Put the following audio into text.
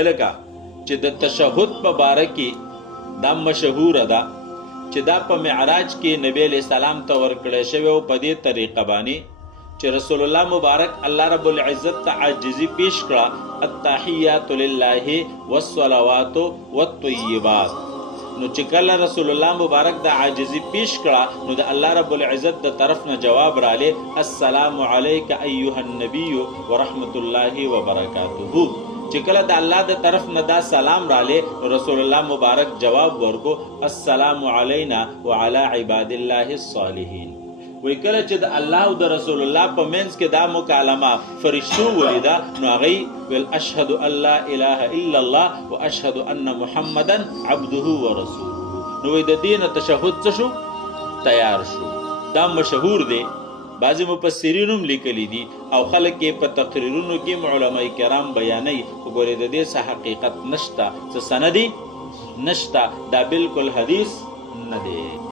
الکه چې د تشهد په باره کې دا مشهوره ده چې دا په معراج کې نبی علیہ السلام ته ورکړی شوی او په دې طریقه باندې چې رسول الله مبارک الله رب العزت ته عاجزي پیش کړه، التحیات لله والصلوات والطیبات. نو چې کله رسول الله مبارک د عاجزي پیش کړه نو د الله رب العزت د طرف نه جواب رالی، السلام علیک ایها النبی ورحمت الله وبرکاته. چې کله د الله د طرف نه دا سلام رالی رسول الله مبارک جواب ورکو، السلام علینا وعلى عباد الله الصالحین. وی کله چې د الله او د رسول الله په منځ کې دا مکالمه فرشتو ولیدا نو هغه ویل اشهد ان لا اله الا الله واشهد ان محمدا عبده ورسوله. نو د دین تشهد څه شو؟ تیار شو. دا مشهور دی، بعضی مفسرین هم لیکلی دي او خلک یې په تقریرونو کې علماء کرام بیانوي. وګورئ د دې څه حقیقت نشته، څه سندي نشته، دا بالکل حدیث نه دی.